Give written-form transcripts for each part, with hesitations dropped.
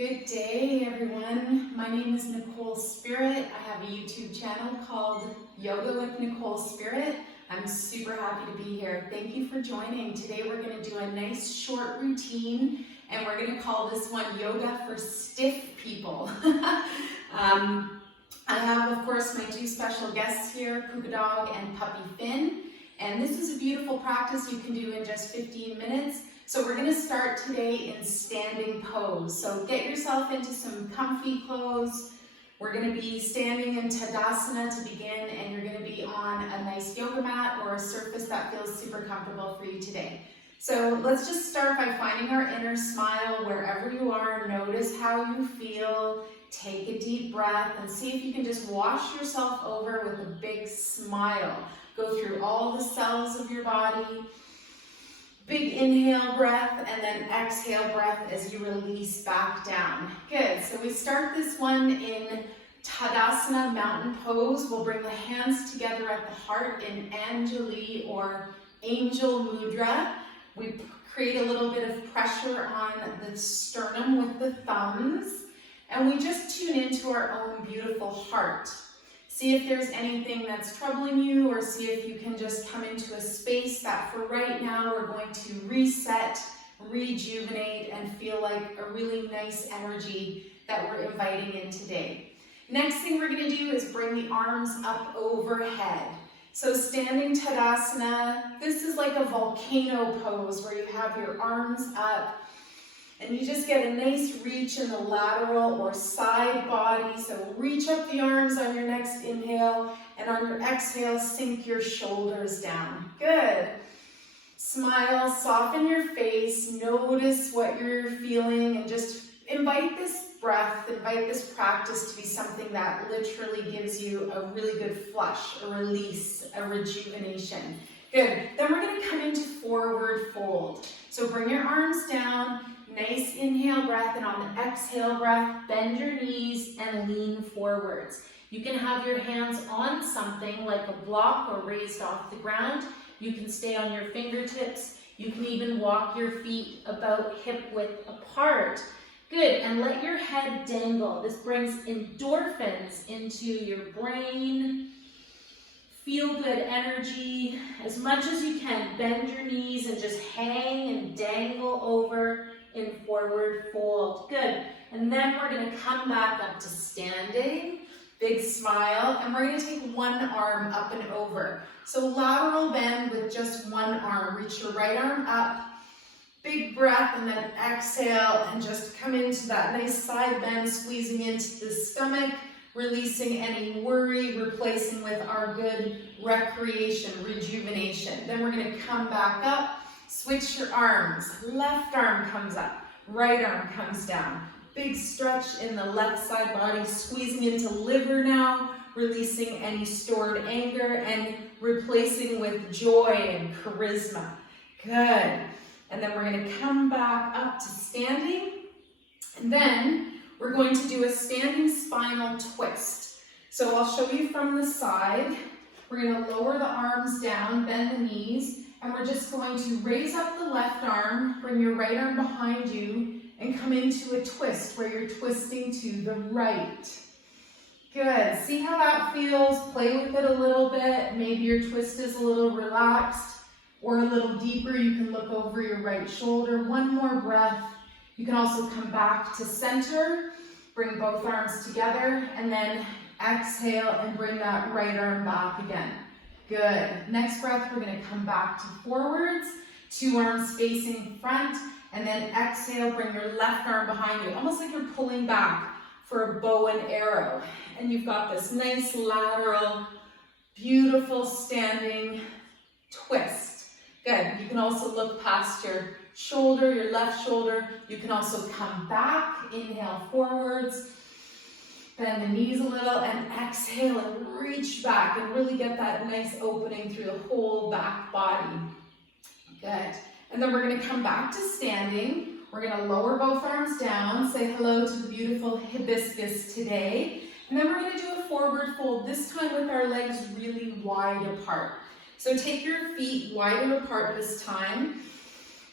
Good day, everyone. My name is Nicole Spirit. I have a YouTube channel called Yoga with Nicole Spirit. I'm super happy to be here. Thank you for joining. Today we're going to do a nice short routine, and we're going to call this one Yoga for Stiff People. I have, of course, my two special guests here, Cougar Dog and Puppy Finn. And this is a beautiful practice you can do in just 15 minutes. So we're going to start today in standing pose. So get yourself into some comfy clothes. We're going to be standing in Tadasana to begin, and you're going to be on a nice yoga mat or a surface that feels super comfortable for you today. So let's just start by finding our inner smile wherever you are. Notice how you feel. Take a deep breath and see if you can just wash yourself over with a big smile. Go through all the cells of your body. Big inhale breath and then exhale breath as you release back down. Good, so we start this one in Tadasana, mountain pose. We'll bring the hands together at the heart in Anjali or Angel Mudra. We create a little bit of pressure on the sternum with the thumbs, and we just tune into our own beautiful heart. See if there's anything that's troubling you, or see if you can just come into a space that for right now we're going to reset, rejuvenate, and feel like a really nice energy that we're inviting in today. Next thing we're going to do is bring the arms up overhead. So standing Tadasana, this is like a volcano pose where you have your arms up and you just get a nice reach in the lateral or side body. So reach up the arms on your next inhale, and on your exhale, sink your shoulders down. Good. Smile, soften your face, notice what you're feeling, and just invite this breath, invite this practice to be something that literally gives you a really good flush, a release, a rejuvenation. Good. Then we're going to come into forward fold. So bring your arms down. Nice inhale breath, and on the exhale breath, bend your knees and lean forwards. You can have your hands on something like a block or raised off the ground. You can stay on your fingertips. You can even walk your feet about hip width apart. Good, and let your head dangle. This brings endorphins into your brain. Feel good energy as much as you can. Bend your knees and just hang and dangle over in forward fold. Good. And then we're going to come back up to standing. Big smile. And we're going to take one arm up and over. So lateral bend with just one arm. Reach your right arm up. Big breath, and then exhale and just come into that nice side bend, squeezing into the stomach, releasing any worry, replacing with our good recreation, rejuvenation. Then we're going to come back up. Switch your arms. Left arm comes up, right arm comes down. Big stretch in the left side body, squeezing into liver now, releasing any stored anger and replacing with joy and charisma. Good. And then we're going to come back up to standing. And then we're going to do a standing spinal twist. So I'll show you from the side. We're going to lower the arms down, bend the knees. And we're just going to raise up the left arm, bring your right arm behind you, and come into a twist where you're twisting to the right. Good. See how that feels? Play with it a little bit. Maybe your twist is a little relaxed or a little deeper. You can look over your right shoulder. One more breath. You can also come back to center. Bring both arms together, and then exhale and bring that right arm back again. Good. Next breath, we're going to come back to forwards, two arms facing front, and then exhale, bring your left arm behind you, almost like you're pulling back for a bow and arrow. And you've got this nice lateral, beautiful standing twist. Good. You can also look past your shoulder, your left shoulder. You can also come back, inhale forwards. Bend the knees a little and exhale and reach back and really get that nice opening through the whole back body. Good. And then we're going to come back to standing. We're going to lower both arms down, say hello to the beautiful hibiscus today. And then we're going to do a forward fold, this time with our legs really wide apart. So take your feet wider apart this time.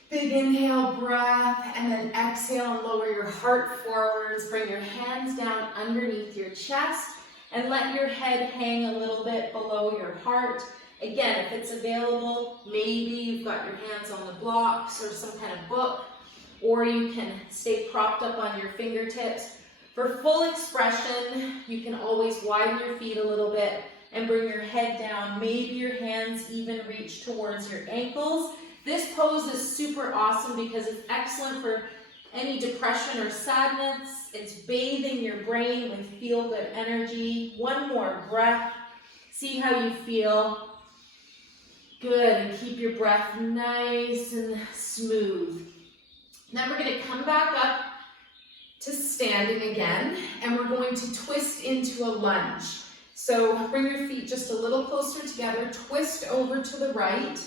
Big inhale, breath, and then exhale and lower your heart forwards. Bring your hands down underneath your chest and let your head hang a little bit below your heart. Again, if it's available, maybe you've got your hands on the blocks or some kind of book, or you can stay propped up on your fingertips. For full expression, you can always widen your feet a little bit and bring your head down. Maybe your hands even reach towards your ankles. This pose is super awesome because it's excellent for any depression or sadness. It's bathing your brain with feel-good energy. One more breath. See how you feel. Good, and keep your breath nice and smooth. Then we're going to come back up to standing again, and we're going to twist into a lunge. So bring your feet just a little closer together, twist over to the right,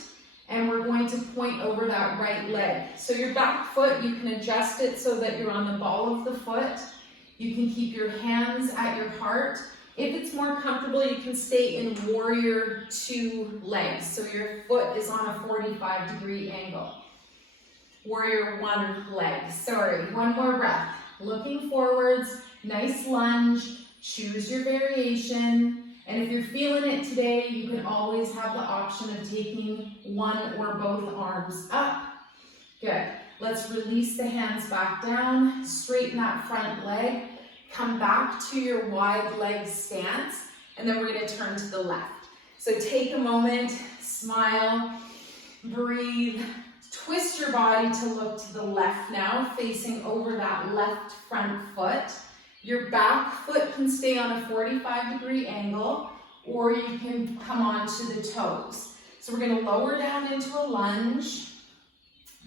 and we're going to point over that right leg. So your back foot, you can adjust it so that you're on the ball of the foot. You can keep your hands at your heart. If it's more comfortable, you can stay in warrior two legs. So your foot is on a 45-degree angle. Warrior one leg. Sorry, one more breath. Looking forwards, nice lunge. Choose your variation. And if you're feeling it today, you can always have the option of taking one or both arms up. Good. Let's release the hands back down. Straighten that front leg. Come back to your wide leg stance. And then we're going to turn to the left. So take a moment, smile, breathe. Twist your body to look to the left now, facing over that left front foot. Your back foot can stay on a 45-degree angle, or you can come onto the toes. So we're going to lower down into a lunge.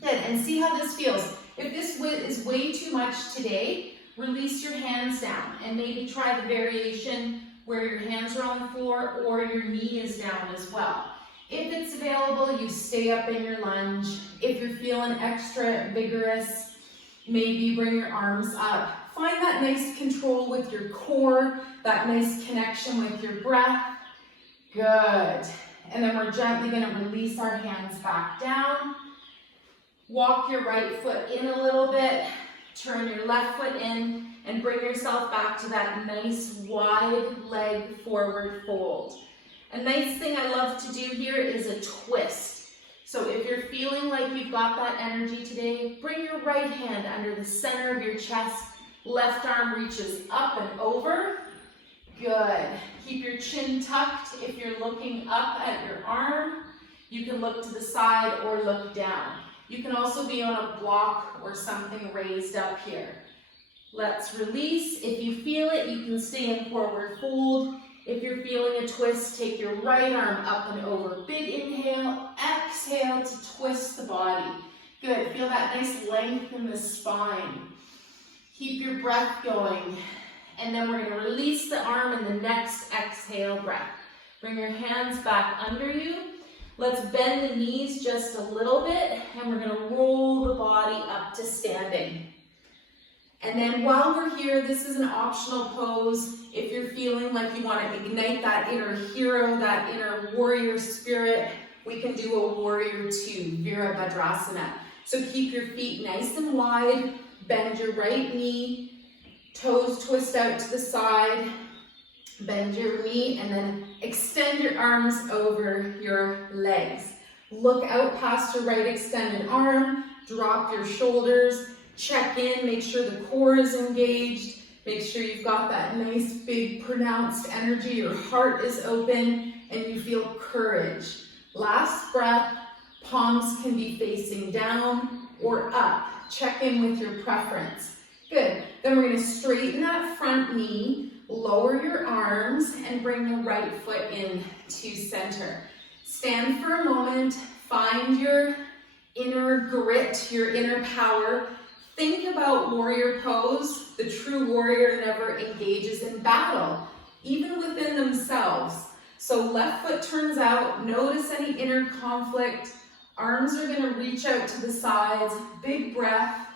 Good, and see how this feels. If this is way too much today, release your hands down and maybe try the variation where your hands are on the floor or your knee is down as well. If it's available, you stay up in your lunge. If you're feeling extra vigorous, maybe bring your arms up. Find that nice control with your core, that nice connection with your breath. Good. And then we're gently going to release our hands back down. Walk your right foot in a little bit. Turn your left foot in and bring yourself back to that nice wide leg forward fold. A nice thing I love to do here is a twist. So if you're feeling like you've got that energy today, bring your right hand under the center of your chest. Left arm reaches up and over. Good. Keep your chin tucked. If you're looking up at your arm, you can look to the side or look down. You can also be on a block or something raised up here. Let's release. If you feel it, you can stay in forward fold. If you're feeling a twist, take your right arm up and over. Big inhale, exhale to twist the body. Good, feel that nice length in the spine. Keep your breath going. And then we're going to release the arm in the next exhale breath. Bring your hands back under you. Let's bend the knees just a little bit, and we're going to roll the body up to standing. And then while we're here, this is an optional pose. If you're feeling like you want to ignite that inner hero, that inner warrior spirit, we can do a warrior two, Virabhadrasana. So keep your feet nice and wide, bend your right knee, toes twist out to the side, bend your knee, and then extend your arms over your legs. Look out past your right extended arm, drop your shoulders, check in, make sure the core is engaged, make sure you've got that nice big pronounced energy, your heart is open, and you feel courage. Last breath, palms can be facing down or up. Check in with your preference. Good. Then we're going to straighten that front knee, lower your arms, and bring the right foot in to center. Stand for a moment, find your inner grit, your inner power. Think about warrior pose. The true warrior never engages in battle, even within themselves. So left foot turns out, notice any inner conflict. Arms are going to reach out to the sides, big breath.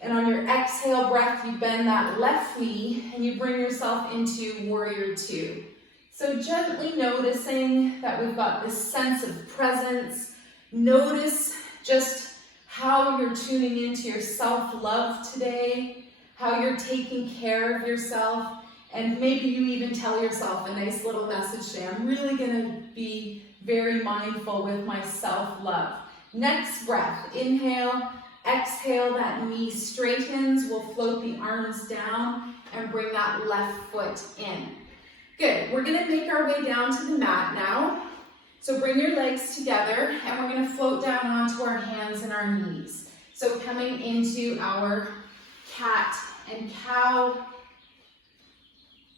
And on your exhale breath, you bend that left knee and you bring yourself into warrior two. So gently noticing that we've got this sense of presence. Notice just how you're tuning into your self-love today, how you're taking care of yourself, and maybe you even tell yourself a nice little message today. I'm really gonna be very mindful with my self-love. Next breath, inhale, exhale, that knee straightens. We'll float the arms down and bring that left foot in. Good, we're gonna make our way down to the mat now. So bring your legs together and we're gonna float down onto our hands and our knees. So coming into our cat and cow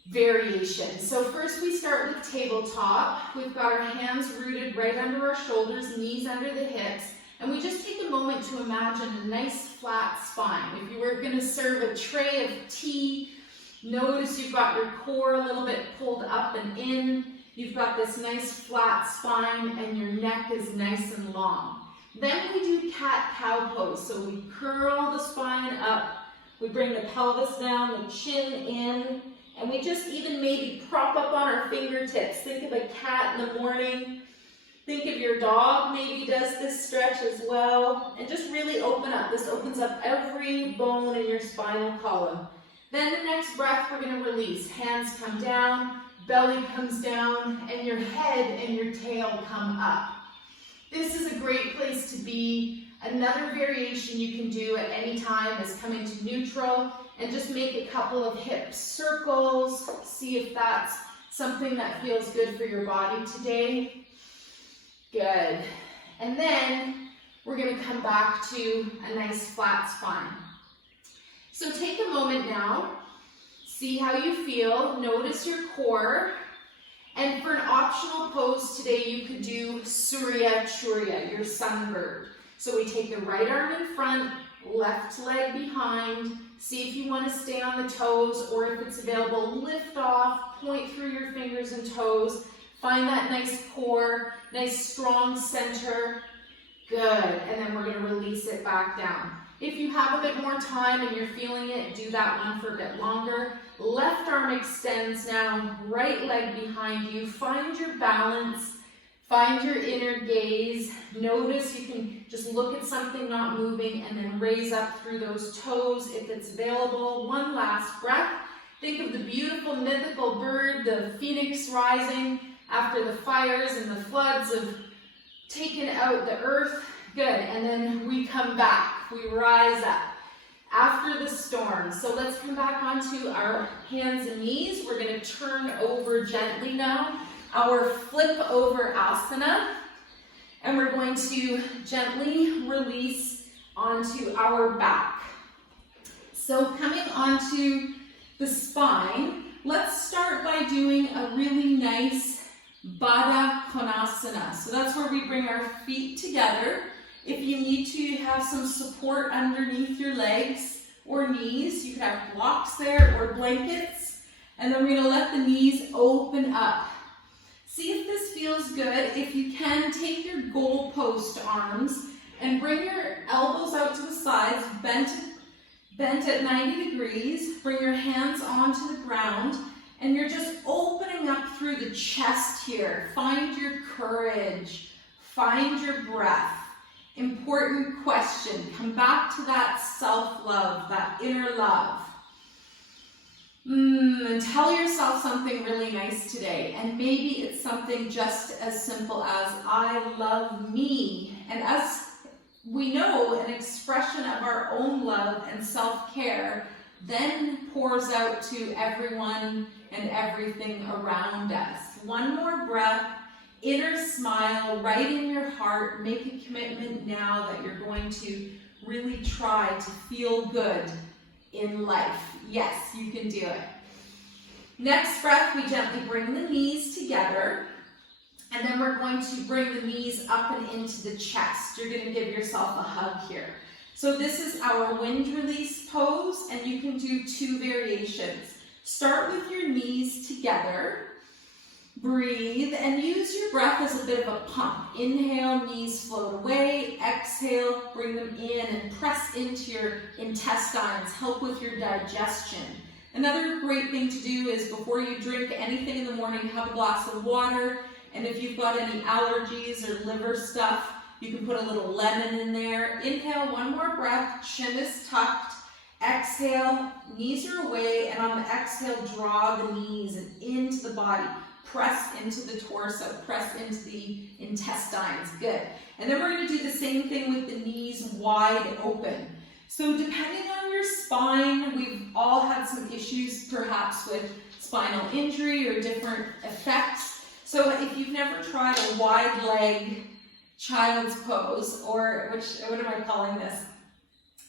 variation. So first we start with tabletop. We've got our hands rooted right under our shoulders, knees under the hips, and we just take a moment to imagine a nice flat spine. If you were gonna serve a tray of tea, notice you've got your core a little bit pulled up and in. You've got this nice flat spine and your neck is nice and long. Then we do cat-cow pose. So we curl the spine up, we bring the pelvis down, the chin in, and we just even maybe prop up on our fingertips. Think of a cat in the morning. Think of your dog maybe does this stretch as well. And just really open up. This opens up every bone in your spinal column. Then the next breath we're going to release. Hands come down, belly comes down, and your head and your tail come up. This is a great place to be. Another variation you can do at any time is come into neutral and just make a couple of hip circles. See if that's something that feels good for your body today. Good. And then we're going to come back to a nice flat spine. So take a moment now. See how you feel. Notice your core. And for an optional pose today, you could do Surya Churya, your sunbird. So we take the right arm in front, left leg behind. See if you want to stay on the toes, or if it's available, lift off, point through your fingers and toes. Find that nice core, nice strong center. Good. And then we're going to release it back down. If you have a bit more time and you're feeling it, do that one for a bit longer. Left arm extends now, right leg behind you. Find your balance, find your inner gaze. Notice you can just look at something not moving and then raise up through those toes if it's available. One last breath. Think of the beautiful mythical bird, the phoenix rising after the fires and the floods have taken out the earth. Good, and then we come back, we rise up after the storm. So let's come back onto our hands and knees. We're going to turn over gently now, our flip over asana, and we're going to gently release onto our back. So coming onto the spine, let's start by doing a really nice Baddha Konasana. So that's where we bring our feet together. If you need to have some support underneath your legs or knees, you can have blocks there or blankets. And then we're going to let the knees open up. See if this feels good. If you can, take your goalpost arms and bring your elbows out to the sides, bent at 90 degrees. Bring your hands onto the ground. And you're just opening up through the chest here. Find your courage. Find your breath. Important question. Come back to that self-love, that inner love. And tell yourself something really nice today. And maybe it's something just as simple as, I love me. And as we know, an expression of our own love and self-care then pours out to everyone and everything around us. One more breath. Inner smile right in your heart. Make a commitment now that you're going to really try to feel good in life. Yes, you can do it. Next breath, we gently bring the knees together. And then we're going to bring the knees up and into the chest. You're going to give yourself a hug here. So this is our wind release pose, and you can do two variations. Start with your knees together. Breathe and use your breath as a bit of a pump. Inhale, knees float away. Exhale, bring them in and press into your intestines. Help with your digestion. Another great thing to do is before you drink anything in the morning, have a glass of water. And if you've got any allergies or liver stuff, You can put a little lemon in there. Inhale, one more breath, chin is tucked. Exhale, knees are away, and on the exhale, draw the knees and into the body. Press into the torso, press into the intestines. Good. And then we're going to do the same thing with the knees wide open. So depending on your spine, we've all had some issues perhaps with spinal injury or different effects. So if you've never tried a wide leg child's pose, or what am I calling this?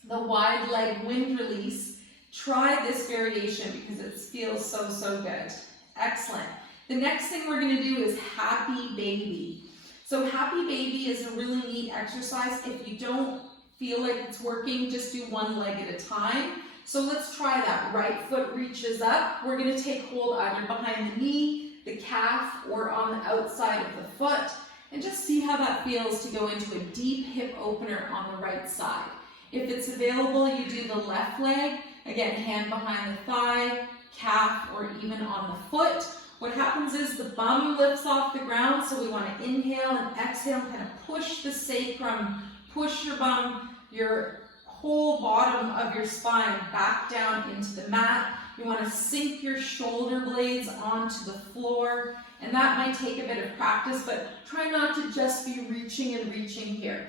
The wide leg wind release, try this variation because it feels so, so good. Excellent. The next thing we're going to do is happy baby. So happy baby is a really neat exercise. If you don't feel like it's working, just do one leg at a time. So let's try that. Right foot reaches up. We're going to take hold either behind the knee, the calf, or on the outside of the foot. And just see how that feels to go into a deep hip opener on the right side. If it's available, you do the left leg. Again, hand behind the thigh, calf, or even on the foot. What happens is the bum lifts off the ground, so we want to inhale and exhale, kind of push the sacrum, push your bum, your whole bottom of your spine back down into the mat. You want to sink your shoulder blades onto the floor, and that might take a bit of practice, but try not to just be reaching and reaching here.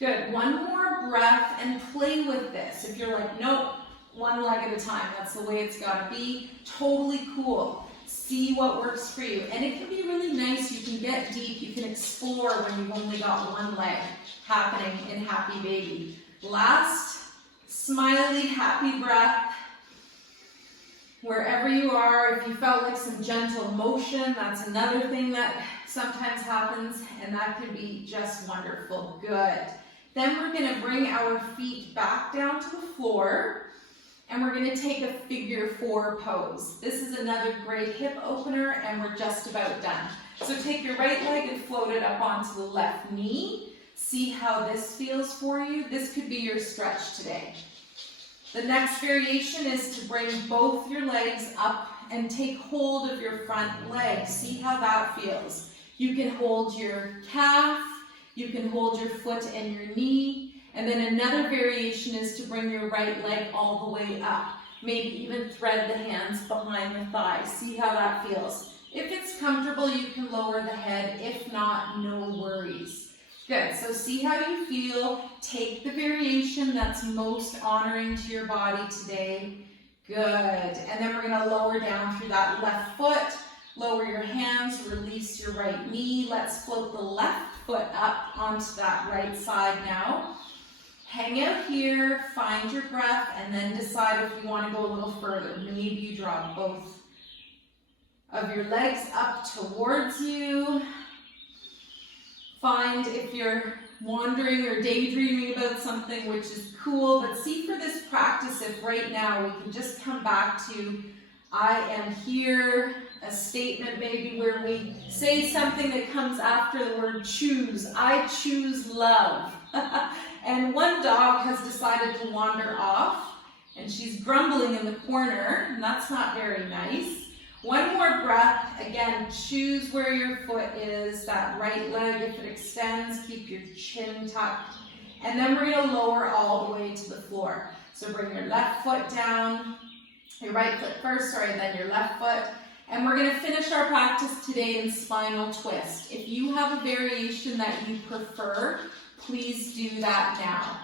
Good. One more breath and play with this. If you're like, nope, one leg at a time, that's the way it's got to be, totally cool. See what works for you. And it can be really nice. You can get deep. You can explore when you've only got one leg happening in happy baby. Last, smiley, happy breath. Wherever you are, if you felt like some gentle motion, that's another thing that sometimes happens, and that can be just wonderful. Good. Then we're going to bring our feet back down to the floor, and we're going to take a figure 4 pose. This is another great hip opener, and we're just about done. So take your right leg and float it up onto the left knee. See how this feels for you. This could be your stretch today. The next variation is to bring both your legs up and take hold of your front leg. See how that feels. You can hold your calf, you can hold your foot and your knee, and then another variation is to bring your right leg all the way up. Maybe even thread the hands behind the thighs. See how that feels. If it's comfortable, you can lower the head. If not, no worries. Good. So see how you feel. Take the variation that's most honoring to your body today. Good. And then we're going to lower down through that left foot. Lower your hands, release your right knee. Let's float the left foot up onto that right side now. Hang out here, find your breath, and then decide if you want to go a little further. Maybe you draw both of your legs up towards you. Find if you're wandering or daydreaming about something, which is cool, but see for this practice if right now we can just come back to I am here, a statement maybe where we say something that comes after the word choose. I choose love. And one dog has decided to wander off, and she's grumbling in the corner, and that's not very nice. One more breath. Again, choose where your foot is, that right leg. If it extends, keep your chin tucked. And then we're going to lower all the way to the floor. So bring your left foot down, your right foot first, then your left foot. And we're going to finish our practice today in spinal twist. If you have a variation that you prefer, please do that now.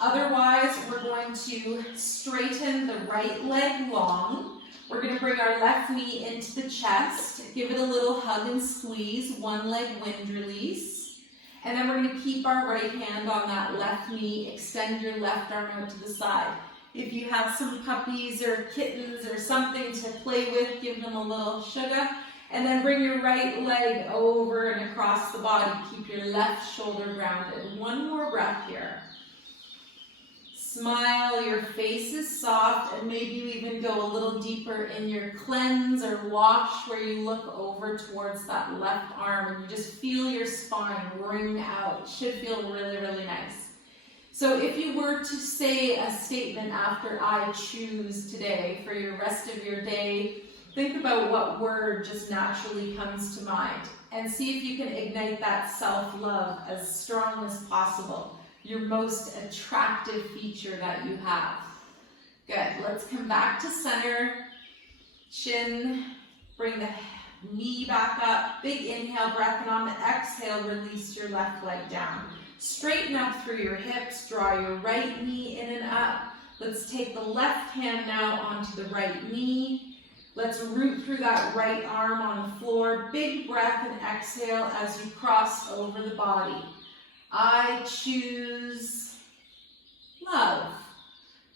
Otherwise, we're going to straighten the right leg long. We're going to bring our left knee into the chest, give it a little hug and squeeze, one leg wind release. And then we're going to keep our right hand on that left knee, extend your left arm out to the side. If you have some puppies or kittens or something to play with, give them a little sugar. And then bring your right leg over and across the body. Keep your left shoulder grounded. One more breath here. Smile, your face is soft, and maybe you even go a little deeper in your cleanse or wash where you look over towards that left arm and you just feel your spine ring out. It should feel really, really nice. So if you were to say a statement after I choose today for your rest of your day, think about what word just naturally comes to mind and see if you can ignite that self-love as strong as possible, your most attractive feature that you have. Good, let's come back to center, chin, bring the knee back up, big inhale breath, and on the exhale, release your left leg down. Straighten up through your hips, draw your right knee in and up. Let's take the left hand now onto the right knee. Let's root through that right arm on the floor. Big breath and exhale as you cross over the body. I choose love.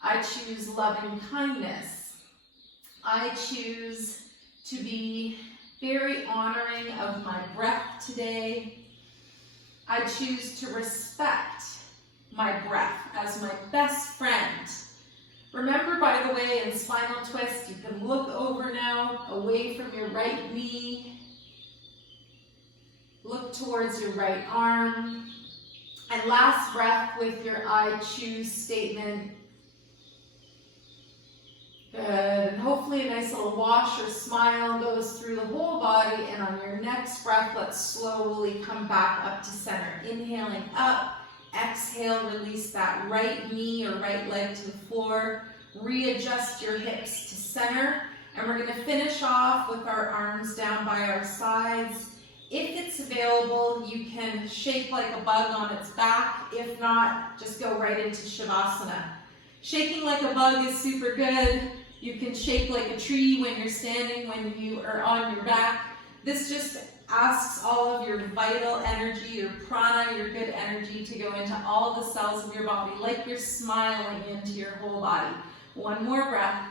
I choose loving kindness. I choose to be very honoring of my breath today. I choose to respect my breath as my best friend. Remember, by the way, in spinal twist, you can look over now, away from your right knee. Look towards your right arm. And last breath with your I choose statement. Good, and hopefully a nice little wash or smile goes through the whole body, and on your next breath, let's slowly come back up to center. Inhaling up, exhale, release that right knee or right leg to the floor. Readjust your hips to center, and we're gonna finish off with our arms down by our sides. If it's available, you can shake like a bug on its back. If not, just go right into Shavasana. Shaking like a bug is super good. You can shake like a tree when you're standing, when you are on your back. This just asks all of your vital energy, your prana, your good energy to go into all the cells of your body, like you're smiling into your whole body. One more breath.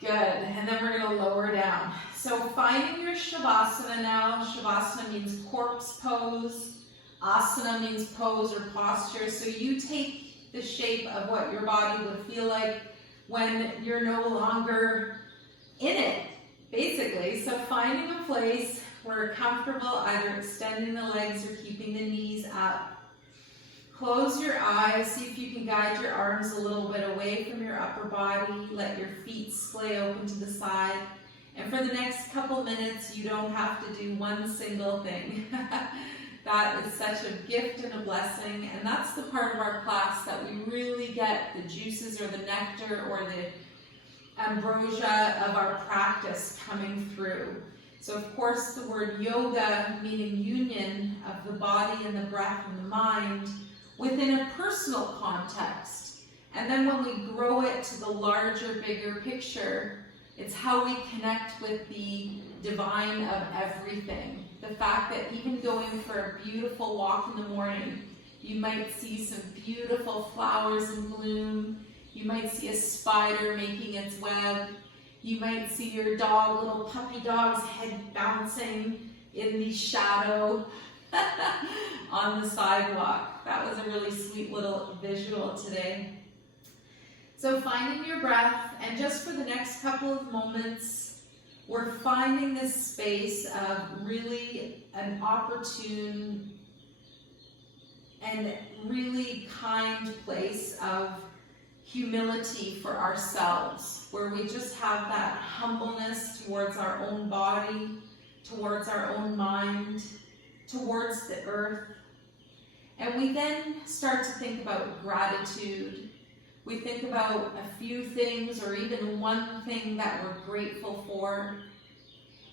Good, and then we're gonna lower down. So finding your Shavasana now. Shavasana means corpse pose. Asana means pose or posture. So you take the shape of what your body would feel like when you're no longer in it, basically. So finding a place where you're comfortable, either extending the legs or keeping the knees up. Close your eyes, see if you can guide your arms a little bit away from your upper body. Let your feet splay open to the side. And for the next couple minutes, you don't have to do one single thing. That is such a gift and a blessing, and that's the part of our class that we really get the juices or the nectar or the ambrosia of our practice coming through. So of course the word yoga, meaning union of the body and the breath and the mind within a personal context. And then when we grow it to the larger, bigger picture, it's how we connect with the divine of everything. The fact that even going for a beautiful walk in the morning, you might see some beautiful flowers in bloom. You might see a spider making its web. You might see your dog, little puppy dog's head bouncing in the shadow on the sidewalk. That was a really sweet little visual today. So finding your breath, and just for the next couple of moments, we're finding this space of really an opportune and really kind place of humility for ourselves, where we just have that humbleness towards our own body, towards our own mind, towards the earth. And we then start to think about gratitude. We think about a few things or even one thing that we're grateful for.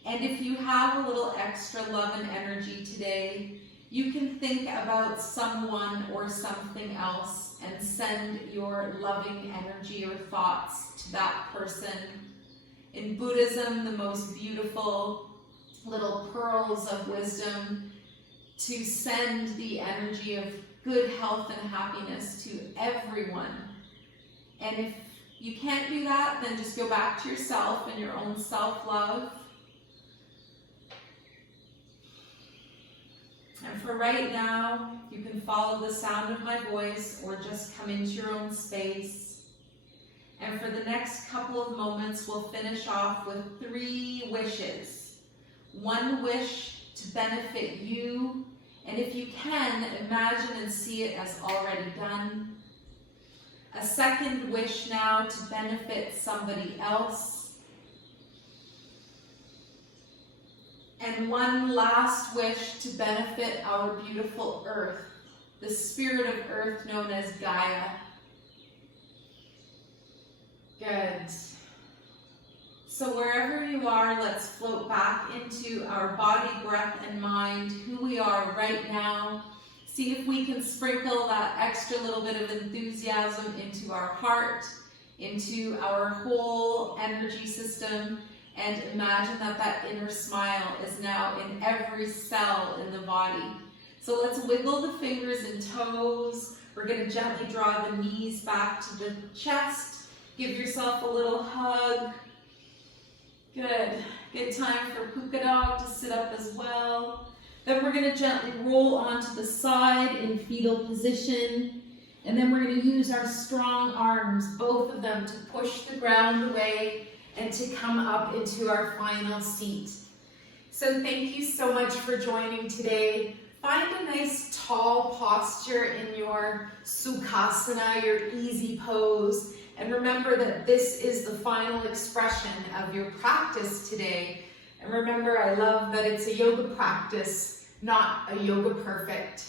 And if you have a little extra love and energy today, you can think about someone or something else and send your loving energy or thoughts to that person. In Buddhism, the most beautiful little pearls of wisdom to send the energy of good health and happiness to everyone. And if you can't do that, then just go back to yourself and your own self-love. And for right now, you can follow the sound of my voice or just come into your own space. And for the next couple of moments, we'll finish off with 3 wishes. 1 wish to benefit you, and if you can, imagine and see it as already done. A 2nd wish now to benefit somebody else. And one last wish to benefit our beautiful earth, the spirit of earth known as Gaia. Good. So wherever you are, let's float back into our body, breath, and mind, who we are right now. See if we can sprinkle that extra little bit of enthusiasm into our heart, into our whole energy system, and imagine that that inner smile is now in every cell in the body. So let's wiggle the fingers and toes. We're going to gently draw the knees back to the chest. Give yourself a little hug. Good. Good time for puka dog to sit up as well. Then we're going to gently roll onto the side in fetal position. And then we're going to use our strong arms, both of them, to push the ground away and to come up into our final seat. So thank you so much for joining today. Find a nice tall posture in your Sukhasana, your easy pose. And remember that this is the final expression of your practice today. And remember, I love that it's a yoga practice, not a yoga perfect.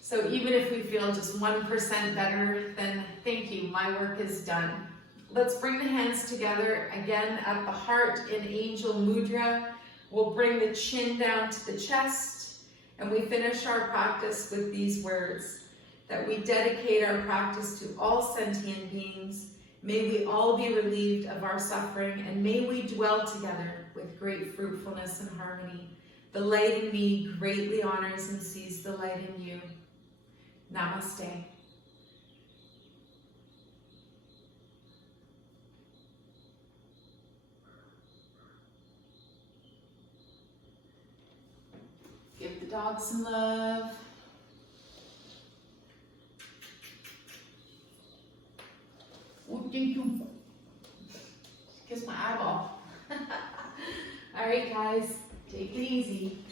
So even if we feel just 1% better, then thank you, my work is done. Let's bring the hands together again at the heart in Angel Mudra. We'll bring the chin down to the chest, and we finish our practice with these words, that we dedicate our practice to all sentient beings. May we all be relieved of our suffering, and may we dwell together with great fruitfulness and harmony. The light in me greatly honors and sees the light in you. Namaste. Give the dog some love. Oh, thank you. Kiss my eyeball. All right, guys, take it easy.